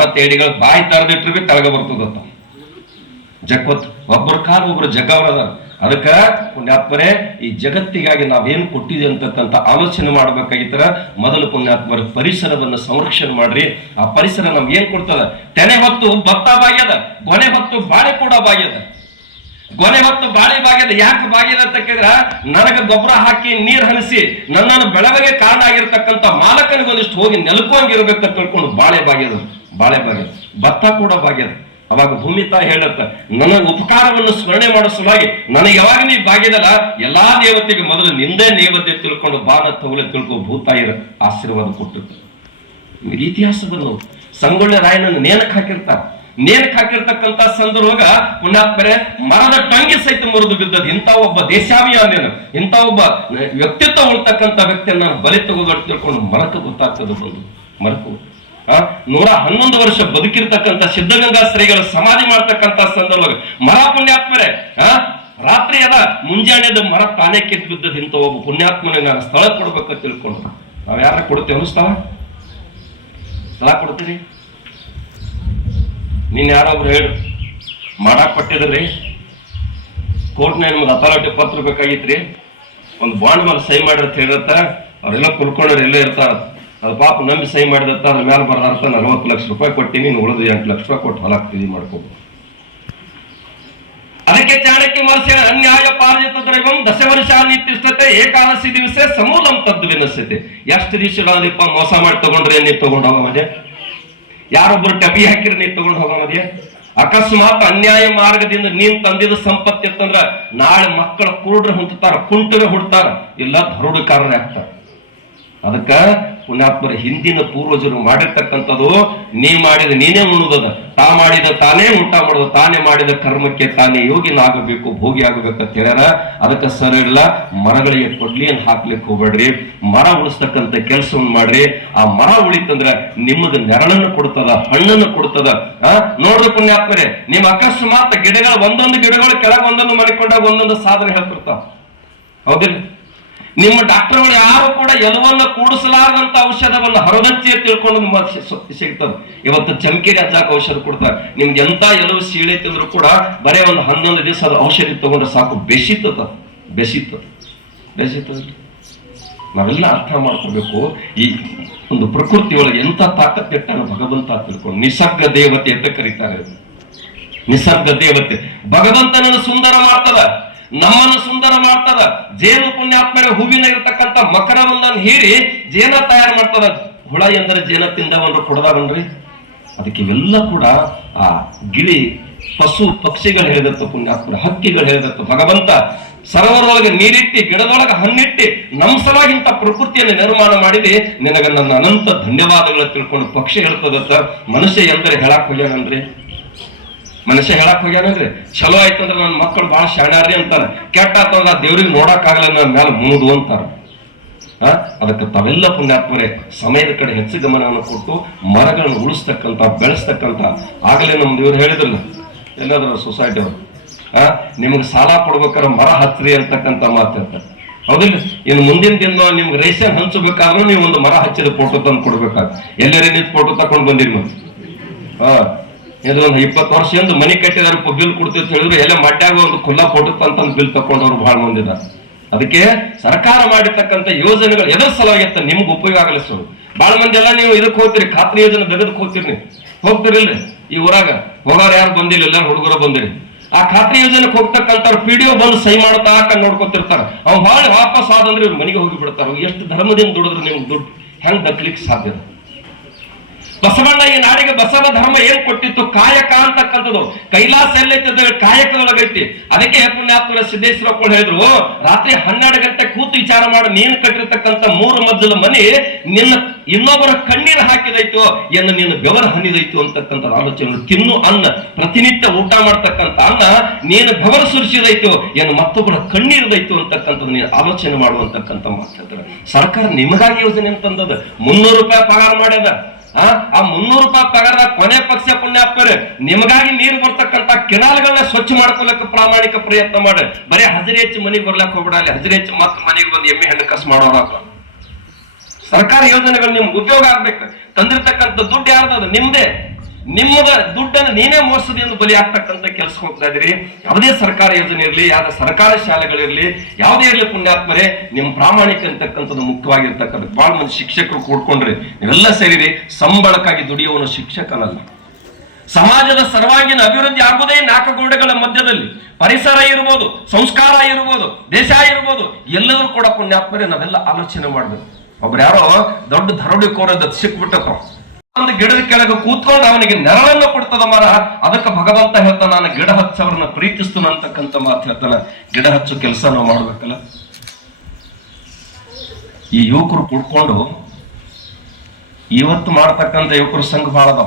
ಭಾರತ ಏಡಿಗಳು ಬಾಯಿ ತರದಿಟ್ರು ಬಿ ತಳಗ ಬರ್ತದತ್ತ ಜಗತ್ ಒಬ್ಬರ ಕಾಲ ಒಬ್ಬರು ಜಗ್ಗವರದ ಅದಕ್ಕ ಪುಣ್ಯಾತ್ಮರೇ, ಈ ಜಗತ್ತಿಗಾಗಿ ನಾವೇನು ಕೊಟ್ಟಿದೆ ಅಂತಕ್ಕಂಥ ಆಲೋಚನೆ ಮಾಡ್ಬೇಕಾಗಿತ್ತರ, ಮೊದಲು ಪುಣ್ಯಾತ್ಮರ ಪರಿಸರವನ್ನು ಸಂರಕ್ಷಣೆ ಮಾಡ್ರಿ. ಆ ಪರಿಸರ ನಮ್ಗೆ ಏನ್ ಕೊಡ್ತದ? ತೆನೆ ಹೊತ್ತು ಭತ್ತ ಬಾಗ್ಯದ, ಗೊನೆ ಹೊತ್ತು ಬಾಳೆ ಕೂಡ ಬಾಗ್ಯದ. ಗೊನೆ ಹೊತ್ತು ಬಾಳೆ ಬಾಗ್ಯದ ಯಾಕೆ ಬಾಗ್ಯದ ಅಂತ ಕೇಳಿದ್ರ? ನನಗ ಗೊಬ್ಬರ ಹಾಕಿ ನೀರ್ ಹನಿಸಿ, ನನ್ನನ್ನು ಬೆಳವಣಿಗೆ ಕಾರಣ ಆಗಿರ್ತಕ್ಕಂಥ ಮಾಲಕನಿಗೊಂದಿಷ್ಟು ಹೋಗಿ ನೆಲುಕುವಂಗಿರ್ಬೇಕಂತ ತಿಳ್ಕೊಂಡು ಬಾಳೆ ಬಾಗ್ಯದ. ಬಾಳೆ ಬಾಗಿಲು ಭತ್ತ ಕೂಡ ಬಾಗ್ಯದ ಅವಾಗ ಭೂಮಿ ತಾಯಿ ಹೇಳತ್ತ, ನನ್ನ ಉಪಕಾರವನ್ನು ಸ್ಮರಣೆ ಮಾಡೋ ಸಲುವಾಗಿ ನನಗೆ ಯಾವಾಗ ನೀ ಬಾಗಿದಲ್ಲ ಎಲ್ಲಾ ದೇವತೆಗೆ ಮೊದಲು ನಿಂದೇ ನೇವತೆ ತಿಳ್ಕೊಂಡು ಬಾನ ತಗೊಳ್ಳಿ ತಿಳ್ಕೊ ಭೂತಾಯಿರ ಆಶೀರ್ವಾದ ಕೊಟ್ಟಿರ್ತ ಇತಿಹಾಸವನ್ನು ಸಂಗೊಳ್ಳಿ ರಾಯನನ್ನು ನೇನಕ್ಕೆ ಹಾಕಿರ್ತಾರೆ. ನೇನಕ್ಕೆ ಹಾಕಿರ್ತಕ್ಕಂತ ಸಂದರ್ಭ ಪುಣ್ಯಾತ್ಮರೆ, ಮರದ ಟಂಗಿ ಸಹಿತ ಮುರಿದು ಬಿದ್ದದ್ದು ಇಂಥ ಒಬ್ಬ ದೇಶಾಭಿಯಾನೇನು ಇಂಥ ಒಬ್ಬ ವ್ಯಕ್ತಿತ್ವ ಉಳ್ತಕ್ಕಂಥ ವ್ಯಕ್ತಿಯನ್ನ ಬಲಿ ತಗೋದು ತಿಳ್ಕೊಂಡು ಮರಕ ಗೊತ್ತಾಗ್ತದ ಬಂದು ಮರಕು ನೂರ ಹನ್ನೊಂದು ವರ್ಷ ಬದುಕಿರ್ತಕ್ಕಂಥ ಸಿದ್ಧಗಂಗಾ ಶ್ರೀಗಳು ಸಮಾಧಿ ಮಾಡ್ತಕ್ಕಂಥ ಸಂದರ್ಭ ಮರ ಪುಣ್ಯಾತ್ಮರೆ ಆ, ರಾತ್ರಿ ಅದ, ಮುಂಜಾನೆದ ಮರ ತಾನೇ ಕಿತ್ತು ಬಿದ್ದದ ಇಂಥ ಒಬ್ಬ ಪುಣ್ಯಾತ್ಮನಿಗೆ ನಾನು ಸ್ಥಳ ಕೊಡ್ಬೇಕಂತ ತಿಳ್ಕೊಂಡು ನಾವು ಯಾರ ಕೊಡ್ತೇವೆ ಸ್ಥಳ? ಸ್ಥಳ ಕೊಡ್ತೀರಿ? ನೀನ್ ಯಾರೊಬ್ರು ಹೇಳು. ಮಾಡಾಕ್ ಕೊಟ್ಟಿದ್ರಿ. ಕೋರ್ಟ್ನ ನಿಮ್ಗೆ ಅಥಾರಿಟಿ ಪತ್ರ ಬೇಕಾಗಿತ್ರಿ? ಒಂದು ಬಾಂಡ್ ಮೇಲೆ ಸಹಿ ಮಾಡಿರ್ತ ಹೇಳಿರತ್ತ ಅವರೆಲ್ಲ ಕುಲ್ಕೊಂಡ್ರೆ ಎಲ್ಲೇ ಇರ್ತಾರ ಅದು ಪಾಪ ನಂಬಿ ಸಹಿ ಮಾಡಿದತ್ತ, ಅದ್ರ ಮೇಲೆ ಬರ್ದಾರ್ಥ ನಲ್ವತ್ತು ಲಕ್ಷ ರೂಪಾಯಿ ಕೊಟ್ಟಿನಿ, ನೀನು ಉಳಿದು ಎಂಟು ಲಕ್ಷ ರೂಪಾಯಿ ಕೊಟ್ಟು ಹೊಲ ಖರೀದಿ ಮಾಡ್ಕೋಬಹುದು ಅದಕ್ಕೆ ಚಾಣಕ್ಯ ಮಹರ್ಷಿ ಅನ್ಯಾಯ ಪಾರ್ಜಿತ ದ್ರೈವಂ ದಶ ವರ್ಷ ನಿತ್ಯಷ್ಟತೆ ಏಕಾದಶಿ ದಿವಸ ಸಮೂಲಂ ತದ್ದು ವಿನಶ್ಯತೆ. ಎಷ್ಟು ದಿವಸ ಮೋಸ ಮಾಡಿ ತಗೊಂಡ್ರೆ ನೀ ತಗೊಂಡು ಹೋಗೋ ಮನೆ ಯಾರೊಬ್ರು ಟಬಿ ಹಾಕಿದ್ರೆ ನೀ ತಗೊಂಡು ಮದ್ಯ ಅಕಸ್ಮಾತ್ ಅನ್ಯಾಯ ಮಾರ್ಗದಿಂದ ನೀನ್ ತಂದಿದ ಸಂಪತ್ತಿ ಅಂತಂದ್ರ ನಾಳೆ ಮಕ್ಕಳ ಕುರುಡ್ರೆ ಹುಟ್ಟುತ್ತಾರ ಕುಂಟರೆ ಹುಡ್ತಾರ, ಇಲ್ಲ ಧರುಡುಕಾರರೇ ಆಗ್ತಾರ. ಅದಕ್ಕ ಪುಣ್ಯಾತ್ಮರ ಹಿಂದಿನ ಪೂರ್ವಜರು ಮಾಡಿರ್ತಕ್ಕಂಥದ್ದು ನೀ ಮಾಡಿದ ನೀನೇ ಉಣ್ಣುದದ ತಾ ಮಾಡಿದ ತಾನೇ ಊಟ ಮಾಡೋದು ತಾನೇ ಮಾಡಿದ ಕರ್ಮಕ್ಕೆ ತಾನೇ ಯೋಗಿನಾಗಬೇಕು ಭೋಗಿ ಆಗಬೇಕಂತ ಹೇಳ್ಯಾರ. ಅದಕ್ಕೆ ಸರ ಇಲ್ಲ, ಮರಗಳಿಗೆ ಕೊಡ್ಲಿ ಏನ್ ಹಾಕ್ಲಿಕ್ಕೆ ಹೋಗ್ಬೇಡ್ರಿ. ಮರ ಉಳಿಸ್ತಕ್ಕಂಥ ಕೆಲಸವನ್ನು ಮಾಡ್ರಿ. ಆ ಮರ ಉಳಿತಂದ್ರ ನಿಮ್ಮದು ನೆರಳನ್ನು ಕೊಡ್ತದ, ಹಣ್ಣನ್ನು ಕೊಡ್ತದ. ಆ, ನೋಡ್ರಿ ಪುಣ್ಯಾತ್ಮರೇ, ನಿಮ್ಮ ಅಕಸ್ಮಾತ್ ಗಿಡಗಳ ಒಂದೊಂದು ಗಿಡಗಳು ಕೆಳಗೆ ಒಂದೊಂದು ಮನಿಕೊಂಡಾಗ ಒಂದೊಂದು ಸಾಧನೆ ಹೇಳ್ತಿರ್ತಾವ. ಹೌದಿಲ್ಲ ನಿಮ್ಮ ಡಾಕ್ಟರ್ಗಳು ಯಾರು ಕೂಡ ಎಲ್ಲವನ್ನ ಕೂಡಿಸಲಾರದಂತ ಔಷಧವನ್ನು ಹೊರಗಂಚಿ ತಿಳ್ಕೊಂಡು ನಿಮ್ಮ ಸಿಗ್ತದೆ. ಇವತ್ತು ಚಮಕಿಗೆ ಹಚ್ಚಾಕ ಔಷಧ ಕೊಡ್ತಾರೆ. ನಿಮ್ಗೆ ಎಂತ ಎಲುವು ಸೀಳೈತಿ ಅಂದ್ರೂ ಕೂಡ ಬರೇ ಒಂದು ಹನ್ನೊಂದು ದಿವಸ ಅದು ಔಷಧಿ ತಗೊಂಡ್ರೆ ಸಾಕು. ಬೆಸಿತದ. ಬೆಸಿತದ. ಬೆಸಿತದ. ನಾವೆಲ್ಲ ಅರ್ಥ ಮಾಡ್ಕೋಬೇಕು. ಈ ಒಂದು ಪ್ರಕೃತಿಯೊಳಗೆ ಎಂತ ತಾಕತ್ತಿಟ್ಟನು ಭಗವಂತ ತಿಳ್ಕೊಂಡು. ನಿಸರ್ಗ ದೇವತೆ ಅಂತ ಕರೀತಾರೆ. ನಿಸರ್ಗ ದೇವತೆ. ಭಗವಂತನನ್ನು ಸುಂದರ ಮಾಡ್ತದ. ನಮ್ಮನ್ನು ಸುಂದರ ಮಾಡ್ತದ. ಜೇನು ಪುಣ್ಯಾತ್ಮರ ಹೂವಿನ ಇರತಕ್ಕಂತ ಮಕರವನ್ನ ಹೀರಿ ಜೇನ ತಯಾರು ಮಾಡ್ತದ. ಹುಳ ಎಂದರೆ ಜೇನ ತಿಂದವನ್ರು ಕೊಡದವನ್ರಿ? ಅದಕ್ಕೆ ಇವೆಲ್ಲ ಕೂಡ ಆ ಗಿಳಿ, ಪಶು, ಪಕ್ಷಿಗಳು ಹೇಳಿದತ್ತು ಪುಣ್ಯಾತ್ಮರ ಹಕ್ಕಿಗಳು ಹೇಳಿದತ್ತು ಭಗವಂತ ಸರೋವರದೊಳಗೆ ನೀರಿಟ್ಟಿ, ಗಿಡದೊಳಗೆ ಹಣ್ಣಿಟ್ಟಿ, ನಮ್ಮ ಸಲುವಾಗಿ ಇಂಥ ಪ್ರಕೃತಿಯನ್ನು ನಿರ್ಮಾಣ ಮಾಡಿದೆ. ನಿನಗ ನನ್ನ ಅನಂತ ಧನ್ಯವಾದಗಳು ತಿಳ್ಕೊಂಡು ಪಕ್ಷಿ ಹೇಳ್ತದತ್ತ ಮನುಷ್ಯ ಎಂದರೆ ಹೇಳಕ್ ಹೋಗ್ಯಾನನ್ರಿ? ಮನುಷ್ಯ ಹೇಳಕ್ ಹೋಗ್ಯಾನಂದ್ರೆ ಚಲೋ ಆಯ್ತು ಅಂದ್ರೆ ನನ್ನ ಮಕ್ಕಳು ಬಹಳ ಶಾಣ್ಯಾರ್ರಿ ಅಂತಾರೆ. ಕೆಟ್ಟ ಆತಂದ್ರ ದೇವ್ರಿಗೆ ನೋಡಕ್ ಆಗಲ್ಲ ನನ್ನ ಮೇಲೆ ಮೂದು ಅಂತಾರ. ಅದಕ್ಕೆ ತಾವೆಲ್ಲ ಪುಣ್ಯಾತ್ಮರೇ, ಸಮಯದ ಕಡೆ ಹೆಚ್ಚು ಗಮನವನ್ನು ಕೊಟ್ಟು ಮರಗಳನ್ನು ಉಳಿಸ್ತಕ್ಕಂಥ, ಬೆಳೆಸ್ತಕ್ಕಂಥ, ಆಗಲೇ ನಮ್ಮ ದೇವ್ರು ಹೇಳಿದ್ರಲ್ಲ ಎಲ್ಲಾದ್ರೂ ಸೊಸೈಟಿ ಅವರು. ಆ, ನಿಮ್ಗೆ ಸಾಲ ಕೊಡ್ಬೇಕಾದ್ರೆ ಮರ ಹಚ್ಚ್ರಿ ಅಂತಕ್ಕಂಥ ಮಾತು ಹೇಳ್ತಾರೆ ಹೌದಿಲ್ಲ? ಇನ್ನು ಮುಂದಿನ ದಿನ ನಿಮ್ಗೆ ರೇಷನ್ ಹಂಚಬೇಕಾದ್ರೂ ನೀವು ಒಂದು ಮರ ಹಚ್ಚಿದ ಫೋಟೋ ತಂದು ಕೊಡ್ಬೇಕಾಗ ಎಲ್ಲರೇ ನಿಂತು ಫೋಟೋ ತಕೊಂಡು ಬಂದಿರಿ ನೀವು? ಹಾ ಇದು ಇಪ್ಪತ್ತು ವರ್ಷದಿಂದ ಮನೆ ಕಟ್ಟಿದಾರ ಬಿಲ್ ಕೊಡ್ತೀವಿ ಅಂತ ಹೇಳಿದ್ರೆ, ಎಲ್ಲ ಮಡ್ಯಾಗ ಒಂದು ಖುಲ್ಲಾ ಕೊಟ್ಟಂತ ಬಿಲ್ ತಕೊಂಡವ್ರು ಬಹಳ ಮಂದಿದ್ದಾರೆ ಅದಕ್ಕೆ ಸರ್ಕಾರ ಮಾಡಿರ್ತಕ್ಕಂಥ ಯೋಜನೆಗಳು ಎದ್ರ ಸಲುವಾಗಿತ್ತ, ನಿಮ್ಗೆ ಉಪಯೋಗ ಆಗಲಿ ಸರ್. ಬಹಳ ಮಂದಿ ಎಲ್ಲ ನೀವು ಇದಕ್ಕೆ ಹೋಗ್ತೀರಿ, ಖಾತ್ರಿ ಯೋಜನೆ ತೆಗೆದಕ್ಕೆ ಹೋಗ್ತೀರಿ ಹೋಗ್ತಿರಿಲ್ರಿ ಈ ಊರಾಗ. ಹೋಗೋರು ಯಾರು ಬಂದಿಲ್ಲ ಎಲ್ಲ ಹುಡುಗರು ಬಂದಿರಿ. ಆ ಖಾತ್ರಿ ಯೋಜನೆಗೆ ಹೋಗ್ತಕ್ಕಂಥವ್ರು ಪಿ ಡಿ ಬಂದು ಸಹಿ ಮಾಡ್ತಾ ಕಂಡು ನೋಡ್ಕೊತಿರ್ತಾರೆ. ಅವ್ನು ಭಾಳ ವಾಪಸ್ ಆದಂದ್ರೆ ಇವ್ರು ಮನೆಗೆ ಹೋಗಿ ಬಿಡ್ತಾರೆ ಎಷ್ಟು ಧರ್ಮದಿಂದ ದುಡಿದ್ರೆ ನಿಮ್ಗೆ ದುಡ್ಡು? ಹೆಂಗ್ ದಕ್ಲಿಕ್ಕೆ ಸಾಧ್ಯ? ಬಸವಣ್ಣ ಈ ನಾಡಿಗೆ ಬಸವ ಧರ್ಮ ಏನ್ ಕೊಟ್ಟಿತ್ತು? ಕಾಯಕ ಅಂತಕ್ಕಂಥದ್ದು. ಕೈಲಾಸ ಎಲ್ಲೈತದ, ಕಾಯಕದೊಳಗೈತಿ. ಅದಕ್ಕೆ ಪುಣ್ಯಾತ್ಮರ ಸಿದ್ದೇಶ್ವರ ಕೂಡ ಹೇಳಿದ್ರು, ರಾತ್ರಿ ಹನ್ನೆರಡು ಗಂಟೆ ಕೂತು ವಿಚಾರ ಮಾಡಿ, ನೀನು ಕಟ್ಟಿರ್ತಕ್ಕಂಥ ಮೂರು ಮಜ್ಜಲ ಮನೆ ನಿನ್ನ ಇನ್ನೊಬ್ಬರ ಕಣ್ಣೀರು ಹಾಕಿದೈತು ಎಂದು ನಿನ್ನ ಬೆವರ ಹನಿದೈತು ಅಂತಕ್ಕಂಥ ಆಲೋಚನೆ ತಿನ್ನು ಅನ್ನ, ಪ್ರತಿನಿತ್ಯ ಊಟ ಮಾಡ್ತಕ್ಕಂಥ ಅನ್ನ ನೀನು ಬೆವರ ಸುರಿಸಿದೈತು ಏನು ಮತ್ತೊಬ್ಬರ ಕಣ್ಣೀರ್ದೈತು ಅಂತಕ್ಕಂಥದ್ದು ನೀನು ಆಲೋಚನೆ ಮಾಡುವಂತಕ್ಕಂಥ ಮಾತಾಡ್ತಾರೆ ಸರ್ಕಾರ ನಿಮಗಾಗಿ ಯೋಜನೆ ಅಂತಂದದ ಮುನ್ನೂರು ರೂಪಾಯಿ ಪಗಾರ ಮಾಡ್ಯದ. ಆ ಮುನ್ನೂರು ರೂಪಾಯಿ ಪಗಾರದ ಕೊನೆ ಪಕ್ಷ ಪುಣ್ಯಾತ್ಮರೆ ನಿಮಗಾಗಿ ನೀರು ಬರ್ತಕ್ಕಂತ ಕೆನಾಲ್ಗಳನ್ನ ಸ್ವಚ್ಛ ಮಾಡ್ಕೊಳಕ್ಕೆ ಪ್ರಾಮಾಣಿಕ ಪ್ರಯತ್ನ ಮಾಡಿ. ಬರೀ ಹಜರಿ ಹೆಚ್ಚು ಮನೆಗೆ ಬರ್ಲಕ್ ಹೋಗ್ಬಿಡಲ್ಲ ಹಜರಿ ಹೆಚ್ಚು ಮತ್ತೆ ಮನೆಗೆ ಬಂದು ಎಮ್ಮೆ ಹೆಣ್ಣು ಕಸ್ ಮಾಡೋರಾಗ ಸರ್ಕಾರ ಯೋಜನೆಗಳು ನಿಮ್ಗೆ ಉಪಯೋಗ ಆಗ್ಬೇಕು. ತಂದಿರ್ತಕ್ಕಂಥ ದುಡ್ಡು ಯಾರ್ದದ ನಿಮ್ದೇ. ನಿಮ್ಮದ ದುಡ್ಡನ್ನು ನೀನೇ ಮೋಸದಿಂದ ಬಲಿ ಆಗ್ತಕ್ಕಂಥ ಕೆಲಸ ಹೋಗ್ತಾ ಇದ್ದೀರಿ. ಯಾವುದೇ ಸರ್ಕಾರ ಯೋಜನೆ ಇರಲಿ, ಯಾವುದೇ ಸರ್ಕಾರ ಶಾಲೆಗಳಿರಲಿ ಯಾವುದೇ ಇರಲಿ ಪುಣ್ಯಾತ್ಮರೇ, ನಿಮ್ಮ ಪ್ರಾಮಾಣಿಕ ಅಂತಕ್ಕಂಥದ್ದು ಮುಖ್ಯವಾಗಿರ್ತಕ್ಕಂಥ ಬಹಳ ಮಂದಿ ಶಿಕ್ಷಕರು ಕೂಡ್ಕೊಂಡ್ರಿ ನೀವೆಲ್ಲ ಸೇರಿರಿ, ಸಂಬಳಕ್ಕಾಗಿ ದುಡಿಯುವನು ಶಿಕ್ಷಕನಲ್ಲ. ಸಮಾಜದ ಸರ್ವಾಂಗೀಣ ಅಭಿವೃದ್ಧಿ ಆಗುವುದೇ ನಾಲ್ಕು ಗೋಡೆಗಳ ಮಧ್ಯದಲ್ಲಿ. ಪರಿಸರ ಇರ್ಬೋದು, ಸಂಸ್ಕಾರ ಇರ್ಬೋದು, ದೇಶ ಇರ್ಬೋದು, ಎಲ್ಲರೂ ಕೂಡ ಪುಣ್ಯಾತ್ಮರೇ, ನಾವೆಲ್ಲ ಆಲೋಚನೆ ಮಾಡಬೇಕು. ಒಬ್ರು ಯಾರೋ ದೊಡ್ಡ ದರೋಡಿಕೋರದ ಸಿಕ್ಬಿಟ್ಟಪ್ಪ. ಒಂದು ಗಿಡದ ಕೆಳಗೆ ಕೂತ್ಕೊಂಡು ಅವನಿಗೆ ನೆರಳನ್ನು ಕೊಡ್ತದ ಮರ. ಅದಕ್ಕೆ ಭಗವಂತ ಹೇಳ್ತಾನ, ನಾನು ಗಿಡ ಹಚ್ಚವರನ್ನ ಪ್ರೀತಿಸ್ತನ ಅಂತಕ್ಕಂಥ ಮಾತು ಹೇಳ್ತಾನ. ಗಿಡ ಹಚ್ಚು ಕೆಲಸ ನಾವು ಮಾಡ್ಬೇಕಲ್ಲ. ಈ ಯುವಕರು ಕುಡ್ಕೊಂಡು ಇವತ್ತು ಮಾಡ್ತಕ್ಕಂಥ ಯುವಕರ ಸಂಘ ಬಾಳದ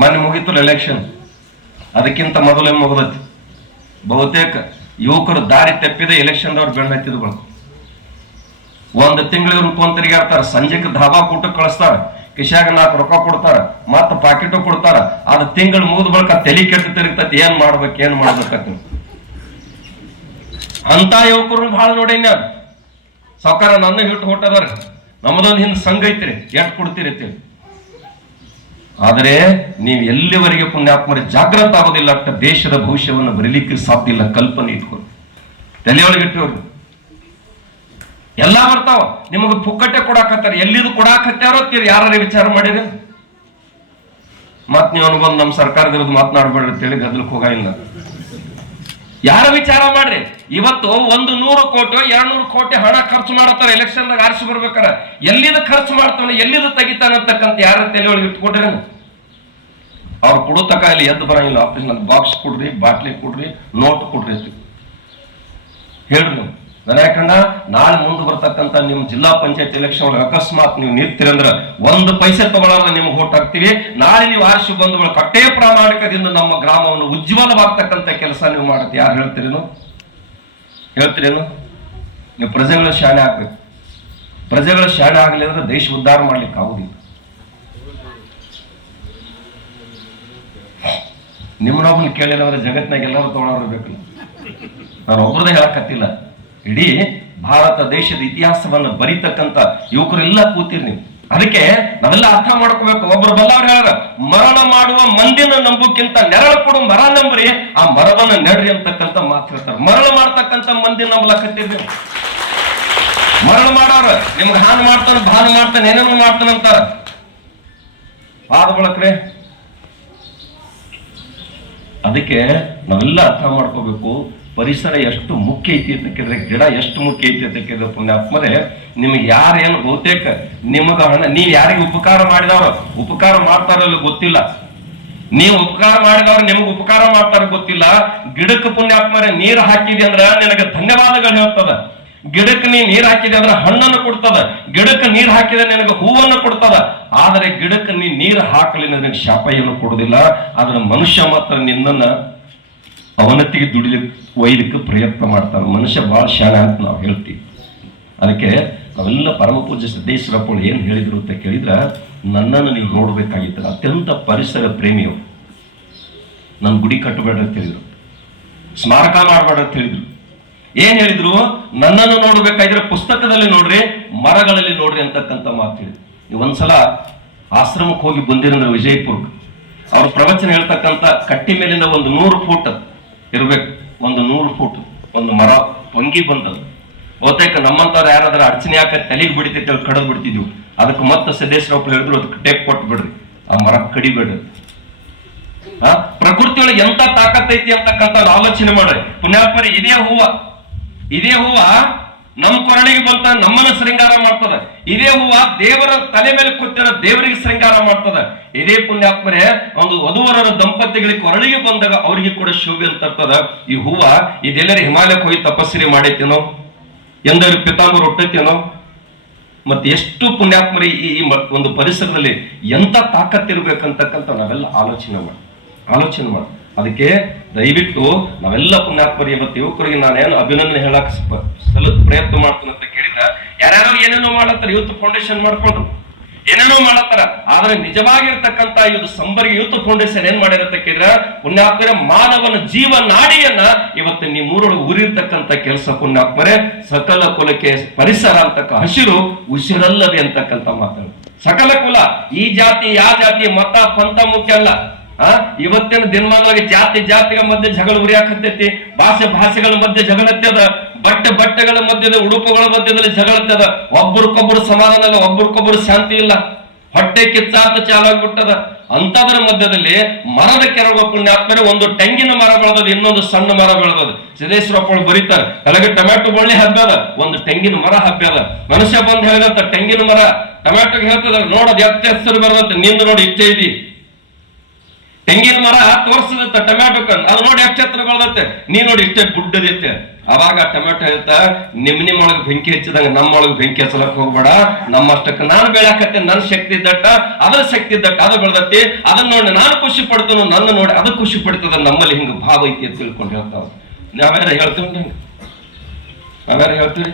ಮೊನ್ನೆ ಮುಗಿತು ಎಲೆಕ್ಷನ್ ಅದಕ್ಕಿಂತ ಮೊದಲೇ ಮುಗಿದೈತಿ. ಬಹುತೇಕ ಯುವಕರು ದಾರಿ ತಪ್ಪಿದೆ ಎಲೆಕ್ಷನ್ದವ್ರು ಬೆಣ್ಣ ಹತ್ತಿದ್ಗಳು ಒಂದು ತಿಂಗಳಿಗೆ ಇವ್ರು ತೊಂದ್ ತಿರುಗಾಡ್ತಾರ ಸಂಜೆಗೆ ಧಾಬಾ ಕೂಟಕ್ಕೆ ಕಳಿಸ್ತಾರ. ಕಿಶಾಗ ನಾಲ್ಕು ರೊಕ್ಕ ಕೊಡ್ತಾರ. ಮತ್ತ ಪಾಕೆಟು ಕೊಡ್ತಾರ. ಅದು ತಿಂಗಳು ಮುಗಿದ ಬಳಿಕ ತಲೆ ಕೆಟ್ಟ ತಿರುಗ್ತೈತಿ. ಏನ್ ಮಾಡ್ಬೇಕು, ಏನ್ ಮಾಡ್ಬೇಕಂತ ಅಂತ ಯುವಕರು ಬಹಳ ನೋಡಿ ನಾನು ಸಾವುಕಾರ ನನ್ನ ಹಿಟ್ಟು ಹೊಟ್ಟದಾರ. ನಮ್ಮದೊಂದು ಹಿಂದ್ ಸಂಘ ಐತ್ರಿ. ಎಟ್ ಕೊಡ್ತೀರಿ ಅಂತೇಳಿ ಆದರೆ ನೀವು ಎಲ್ಲಿವರೆಗೆ ಪುಣ್ಯಾತ್ಮರ ಜಾಗೃತ ಆಗೋದಿಲ್ಲ ಅಂತ ದೇಶದ ಭವಿಷ್ಯವನ್ನು ಬರೀಲಿಕ್ಕೆ ಸಾಧ್ಯ ಇಲ್ಲ. ಕಲ್ಪನೆ ಇಟ್ಕೊಂಡು ತಲೆಯೊಳಗೆ ಇಟ್ಟವ್ರು ಎಲ್ಲಾ ಬರ್ತಾವ. ನಿಮಗೆ ಪುಕ್ಕಟ್ಟೆ ಕೊಡಾಕತ್ತಾರ. ಎಲ್ಲಿದು ಕೊಡಾಕತ್ತಾರೋ ತೀರಿ ಯಾರು ವಿಚಾರ ಮಾಡಿರಿ? ಮತ್ ನೀವು ಬಂದು ನಮ್ಮ ಸರ್ಕಾರದ ವಿರುದ್ಧ ಮಾತನಾಡ್ಬೇಡ್ರಿ ಅಂತೇಳಿ ಗದ್ದಲಕ್ಕೆ ಹೋಗಿಲ್ಲ ಯಾರ ವಿಚಾರ ಮಾಡ್ರಿ? ಇವತ್ತು ಒಂದು ನೂರು ಕೋಟಿ ಎರಡ್ ನೂರು ಕೋಟಿ ಹಣ ಖರ್ಚು ಮಾಡತ್ತಾರ ಎಲೆಕ್ಷನ್ ದಾಗ ಆರಿಸಿ ಬರ್ಬೇಕಾರ. ಎಲ್ಲಿದ ಖರ್ಚು ಮಾಡ್ತಾನೆ, ಎಲ್ಲಿದ ತೆಗಿತಾನ ಅಂತಕ್ಕಂತ ಯಾರ ತಲೆ ಒಳಗೆ ಇಟ್ಕೊಟ್ರಿ ಅವ್ರು ಕೊಡೋ ತಕ ಇಲ್ಲಿ ಎದ್ದು ಬರಂಗಿಲ್ಲ. ಆಫೀಸ್ ನಂಗೆ ಬಾಕ್ಸ್ ಕೊಡ್ರಿ, ಬಾಟ್ಲಿ ಕೊಡ್ರಿ, ನೋಟ್ ಕೊಡ್ರಿ ಹೇಳ್ರಿ ನನ್ನ ಯಾಕಂಡ ನಾಳೆ ಮುಂದೆ ಬರ್ತಕ್ಕಂಥ ನಿಮ್ಮ ಜಿಲ್ಲಾ ಪಂಚಾಯತ್ ಎಲೆಕ್ಷನ್ ಒಳಗೆ ಅಕಸ್ಮಾತ್ ನೀವು ನಿಂತಿರಿ ಅಂದ್ರ ಒಂದು ಪೈಸೆ ತಗೊಳ್ಳಾರ್ದ ನಿಮ್ಗೆ ಓಟ್ ಹಾಕ್ತೀವಿ. ನಾಳೆ ನೀವು ಆರಿಸಿ ಬಂದ ಬಳಿಕ ಪ್ರಾಮಾಣಿಕದಿಂದ ನಮ್ಮ ಗ್ರಾಮವನ್ನು ಉಜ್ವಲವಾಗ್ತಕ್ಕಂಥ ಕೆಲಸ ನೀವು ಮಾಡುತ್ತೆ. ಯಾರು ಹೇಳ್ತೀರೇನು ಹೇಳ್ತೀರೇನು ನೀವು ಪ್ರಜೆಗಳ ಶಾಣೆ ಆಗ್ಬೇಕು. ಪ್ರಜೆಗಳ ಶಾಣೆ ಆಗಲಿ ಅಂದ್ರೆ ದೇಶ ಉದ್ಧಾರ ಮಾಡ್ಲಿಕ್ಕೆ ಆಗುದಿಲ್ಲ. ನಿಮ್ಮನೊಬ್ಬನ ಕೇಳಿಲ್ಲ ಅಂದ್ರೆ ಜಗತ್ನಾಗ ಎಲ್ಲರೂ ತಗೊಳ್ಳೋರು ಬೇಕಲ್ಲ ನಾನು ಒಬ್ಬರದೇ ಹೇಳಕತ್ತಿಲ್ಲ ಇಡೀ ಭಾರತ ದೇಶದ ಇತಿಹಾಸವನ್ನು ಬರೀತಕ್ಕಂತ ಯುವಕರೆಲ್ಲ ಕೂತಿರಿ ನೀವು. ಅದಕ್ಕೆ ನಾವೆಲ್ಲ ಅರ್ಥ ಮಾಡ್ಕೋಬೇಕು. ಒಬ್ಬರು ಬಲ್ಲವ್ರು ಹೇಳ ಮರಣ ಮಾಡುವ ಮಂದಿನ ನಂಬುಕ್ಕಿಂತ ನೆರಳು ಕೊಡು, ಮರ ನಂಬ್ರಿ. ಆ ಮರವನ್ನ ನೆಡ್ರಿ ಅಂತಕ್ಕಂಥ ಮಾತು ಹೇಳ್ತಾರೆ. ಮರಣ ಮಾಡ್ತಕ್ಕಂತ ಮಂದಿ ನಂಬಲಕತ್ತೀರಿ ನೀವು. ಮರಣ ಮಾಡೋರು, ನಿಮ್ಗೆ ಹಾನ್ ಮಾಡ್ತಾನೆ ಭಾನ ಮಾಡ್ತಾನೆ, ಏನೇನೋ ಮಾಡ್ತಾನೆ ಅಂತಾರ. ಆದ ಬಳಕ್ರೆ, ಅದಕ್ಕೆ ನಾವೆಲ್ಲ ಅರ್ಥ ಮಾಡ್ಕೋಬೇಕು. ಪರಿಸರ ಎಷ್ಟು ಮುಖ್ಯ ಐತಿ ಅಂತಕ್ಕಿದ್ರೆ ಗಿಡ ಎಷ್ಟು ಮುಖ್ಯ ಐತಿ ಅಂತಕ್ಕಿದ್ರೆ ಪುಣ್ಯಾತ್ಮರೇ ನಿಮ್ಗೆ ಯಾರೇನು ಬಹುತೇಕ ನಿಮಗ ಹಣ, ನೀವು ಯಾರಿಗೆ ಉಪಕಾರ ಮಾಡಿದವರು, ಉಪಕಾರ ಮಾಡ್ತಾರಲ್ಲ ಗೊತ್ತಿಲ್ಲ. ನೀವು ಉಪಕಾರ ಮಾಡಿದವ್ರು ನಿಮ್ಗೆ ಉಪಕಾರ ಮಾಡ್ತಾರ ಗೊತ್ತಿಲ್ಲ. ಗಿಡಕ್ಕೆ ಪುಣ್ಯಾತ್ಮರೇ ನೀರು ಹಾಕಿದೆ ಅಂದ್ರ ನಿನಗೆ ಧನ್ಯವಾದಗಳು ಹೇಳ್ತದ. ಗಿಡಕ್ಕೆ ನೀ ನೀರ್ ಹಾಕಿದೆ ಅಂದ್ರೆ ಹಣ್ಣನ್ನು ಕೊಡ್ತದ. ಗಿಡಕ್ಕೆ ನೀರ್ ಹಾಕಿದ್ರೆ ನಿನಗೆ ಹೂವನ್ನು ಕೊಡ್ತದ. ಆದರೆ ಗಿಡಕ್ಕೆ ನೀ ನೀರು ಹಾಕಲಿ ನಿನಗೆ ಶಾಪ ಏನು ಕೊಡುದಿಲ್ಲ. ಆದ್ರೆ ಮನುಷ್ಯ ಮಾತ್ರ ನಿನ್ನನ್ನ ಅವನತಿಗೆ ದುಡಿಲಿಕ್ಕೆ ಒಯ್ಲಿಕ್ಕೆ ಪ್ರಯತ್ನ ಮಾಡ್ತಾರೆ ಮನುಷ್ಯ ಬಹಳ ಶಾಣೆ ಅಂತ ನಾವು ಹೇಳ್ತೀವಿ. ಅದಕ್ಕೆ ನಾವೆಲ್ಲ ಪರಮ ಪೂಜ್ಯ ಸಿದ್ದೇಶ್ವರಪ್ಪಳು ಏನು ಹೇಳಿದ್ರು ಅಂತ ಕೇಳಿದ್ರೆ, ನನ್ನನ್ನು ನೀವು ನೋಡಬೇಕಾಗಿತ್ತು ಅತ್ಯಂತ ಪರಿಸರ ಪ್ರೇಮಿಯವರು ನನ್ನ ಗುಡಿ ಕಟ್ಟಬೇಡ ಅಂತ ಹೇಳಿದ್ರು. ಸ್ಮಾರಕ ಮಾಡಬೇಡ ಅಂತ ಹೇಳಿದರು. ಏನು ಹೇಳಿದ್ರು? ನನ್ನನ್ನು ನೋಡಬೇಕಾದ್ರೆ ಪುಸ್ತಕದಲ್ಲಿ ನೋಡ್ರಿ, ಮರಗಳಲ್ಲಿ ನೋಡ್ರಿ ಅಂತಕ್ಕಂಥ ಮಾತು ಹೇಳಿದ್ರು. ನೀವು ಒಂದ್ಸಲ ಆಶ್ರಮಕ್ಕೆ ಹೋಗಿ ಬಂದಿರಂದ್ರೆ ವಿಜಯಪುರಕ್ಕೆ. ಅವ್ರ ಪ್ರವಚನ ಹೇಳ್ತಕ್ಕಂಥ ಕಟ್ಟಿ ಮೇಲಿನ ಒಂದು ನೂರು ಫೂಟ್ ಇರ್ಬೇಕು. ಒಂದು ನೂರು ಫೂಟ್, ಒಂದು ಮರ ಹೊಂಗಿ ಬಂದದ್ದು. ಬಹುತೇಕ ನಮ್ಮಂತವ್ರು ಯಾರಾದ್ರೂ ಅಡಚಣೆ ಯಾಕೆ ತಲೆಗೆ ಬಿಡಿತೈತೆ ಅಲ್ಲಿ ಕಡದ್ ಬಿಡ್ತಿದ್ವು. ಅದಕ್ಕೆ ಮತ್ತೆ ಸಿದ್ದೇಶ್ವರಪ್ಪ ಹೇಳಿದ್ರು, ಅದಕ್ಕೆ ಟೇಪ್ ಕೊಟ್ಟು ಬಿಡ್ರಿ. ಆ ಮರ ಕಡಿಬೇಡ್ರಿ. ಆ? ಪ್ರಕೃತಿಯೊಳಗೆ ಎಂತ ತಾಕತ್ತೈತಿ ಅಂತಕ್ಕಂಥ ಆಲೋಚನೆ ಮಾಡ್ರಿ. ಪುಣ್ಯಾತ್ಮರಿ, ಇದೇ ಹೂವ. ಇದೇ ಹೂವ ನಮ್ ಕೊರಳಿಗೆ ಬಂತ ನಮ್ಮನ್ನ ಶೃಂಗಾರ ಮಾಡ್ತದ. ಇದೇ ಹೂವ ದೇವರ ತಲೆ ಮೇಲೆ ಕೂತಿರೋ ದೇವರಿಗೆ ಶೃಂಗಾರ ಮಾಡ್ತದ. ಇದೇ ಪುಣ್ಯಾತ್ಮರೇ, ಒಂದು ವಧುವರರ ದಂಪತಿಗಳಿಗೆ ಕೊರಳಿಗೆ ಬಂದಾಗ ಅವರಿಗೆ ಕೂಡ ಶೋಭೆ ಅಂತ ಇರ್ತದ ಈ ಹೂವ ಇದೆಲ್ಲರ ಹಿಮಾಲಯಕ್ಕೆ ಹೋಗಿ ತಪಸ್ಸಿರಿ ಮಾಡೈತೇನೋ ಎಂದರು ಪಿತಾಂಬರ ಹೊಟ್ಟೈತೇನೋ ಮತ್ತೆ ಎಷ್ಟು ಪುಣ್ಯಾತ್ಮರಿ ಈ ಒಂದು ಪರಿಸರದಲ್ಲಿ ಎಂತ ತಾಕತ್ತಿರ್ಬೇಕಂತಕ್ಕಂಥ ನಾವೆಲ್ಲ ಆಲೋಚನೆ ಮಾಡಿ ಆಲೋಚನೆ ಮಾಡಿ ಅದಕ್ಕೆ ದಯವಿಟ್ಟು ನಾವೆಲ್ಲ ಪುಣ್ಯಾತ್ಮರಿ ಮತ್ತು ಯುವಕರಿಗೆ ನಾನೇನು ಅಭಿನಂದನೆ ಹೇಳಕ್ ಸಲ್ಲದ ಸಲ ಪ್ರಯತ್ನ ಮಾಡ್ತೀನಿ ಅಂತ ಕೇಳಿದ ಯಾರ್ಯಾರು ಏನೇನೋ ಮಾಡತ್ತಾರ ಯೂತ್ ಫೌಂಡೇಶನ್ ಮಾಡ್ಕೊಂಡು. ಏನೇನೋ ಮಾಡತ್ತಾರ ಆದ್ರೆ ನಿಜವಾಗಿರ್ತಕ್ಕಂತ ಇದು ಸಂಬರ್ಗಿ ಯೂತ್ ಫೌಂಡೇಶನ್ ಏನ್ ಮಾಡಿರತ್ತ ಕೇಳಿದ್ರ, ಪುಣ್ಯಾತ್ಮರ ಮಾನವನ ಜೀವ ನಾಡಿಯನ್ನ ಇವತ್ತು ನೀವು ಮೂರೊಳಗೆ ಉರಿರ್ತಕ್ಕಂತ ಕೆಲಸ ಪುಣ್ಯಾತ್ಮರೇ, ಸಕಲ ಕುಲಕ್ಕೆ ಪರಿಸರ ಅಂತಕ್ಕ ಹಸಿರು, ಉಸಿರಲ್ಲದೆ ಅಂತಕ್ಕಂತ ಮಾತಾಡ ಸಕಲ ಕುಲ, ಈ ಜಾತಿ, ಯಾ ಜಾತಿ, ಮತ, ಪಂಥ, ಮುಖ್ಯ ಅಲ್ಲ. ಆ? ಇವತ್ತಿನ ದಿನಮಾನವಾಗಿ ಜಾತಿ ಜಾತಿಗಳ ಮಧ್ಯೆ ಜಗಳ ಉರಿಯಾಕತ್ತೈತಿ? ಭಾಷೆ ಭಾಷೆಗಳ ಮಧ್ಯೆ ಜಗಳತ್ತದ ಬಟ್ಟೆ ಬಟ್ಟೆಗಳ ಮಧ್ಯದ ಉಡುಪುಗಳ ಮಧ್ಯದಲ್ಲಿ ಜಗಳತ್ತದ ಒಬ್ಬರಿಗೊಬ್ಬರು ಸಮಾಧಾನ ಇಲ್ಲ ಒಬ್ಬರಿಗೊಬ್ಬರು ಶಾಂತಿ ಇಲ್ಲ. ಹೊಟ್ಟೆ ಕಿಚ್ಚಾತ ಚಾಲಾಗ್ಬಿಟ್ಟದ. ಅಂತದರ ಮಧ್ಯದಲ್ಲಿ ಮರದ ಕೆರಗ ಪುಣ್ಯಾತ್ಮರೆ ಒಂದು ತೆಂಗಿನ ಮರ ಬೆಳೆದದ, ಇನ್ನೊಂದು ಸಣ್ಣ ಮರ ಬೆಳೆದದ. ಸಿದ್ದೇಶ್ವರಪ್ಪಳು ಬರೀತಾರೆ, ತಲೆಗೆ ಟೊಮ್ಯಾಟೊ ಬಳ್ಳಿ ಹಬ್ಬದ ಒಂದು ತೆಂಗಿನ ಮರ ಹಬ್ಬದ ಮನುಷ್ಯ ಬಂದು ಹೇಳಿದಂತ ತೆಂಗಿನ ಮರ ಟೊಮ್ಯಾಟೊಗೆ ಹೇಳ್ತದ ನೋಡೋದು ಎತ್ತ ಹೆಸರು ಬರ್ತದೆ ನಿಂದು ನೋಡಿ ಇಚ್ಛೆ ಇದಿ ತೆಂಗಿನ ಮರ ತೋರ್ಸದತ್ತ ಟೊಮ್ಯಾಟೊ ಅದು ನೋಡಿ ಎಷ್ಟು ಎತ್ತರ ಬೆಳೆದತ್ತೆ ನೀ ನೋಡಿ ಇಷ್ಟೇ ಗುಡ್ಡದೈತೆ. ಅವಾಗ ಟೊಮ್ಯಾಟೊ ಹೇಳ್ತಾ, ನಿಮ್ ನಿಮ್ಮೊಳಗೆ ಬೆಂಕಿ ಹಚ್ಚಿದಂಗ ನಮ್ಮೊಳಗೆ ಬೆಂಕಿ ಹಚ್ಚಲಕ್ ಹೋಗ್ಬೇಡ. ನಮ್ಮಷ್ಟಕ್ಕೆ ನಾನು ಬೆಳಕತ್ತೆ ನನ್ನ ಶಕ್ತಿ ದಟ್ಟ, ಅದ್ರ ಶಕ್ತಿ ದಟ್ಟ, ಅದು ಬೆಳೆದತ್ತಿ ಅದನ್ನ ನೋಡಿ ನಾನು ಖುಷಿ ಪಡ್ತೇನೆ, ನನ್ನ ನೋಡಿ ಅದು ಖುಷಿ ಪಡ್ತದ, ನಮ್ಮಲ್ಲಿ ಹಿಂಗ ಭಾವ ಐತಿ ಅಂತ ತಿಳ್ಕೊಂಡು ಹೇಳ್ತಾವ ನಾವ್ಯಾರ ಹೇಳ್ತೀವಿ ನಾವ್ಯಾರ ಹೇಳ್ತೀವಿ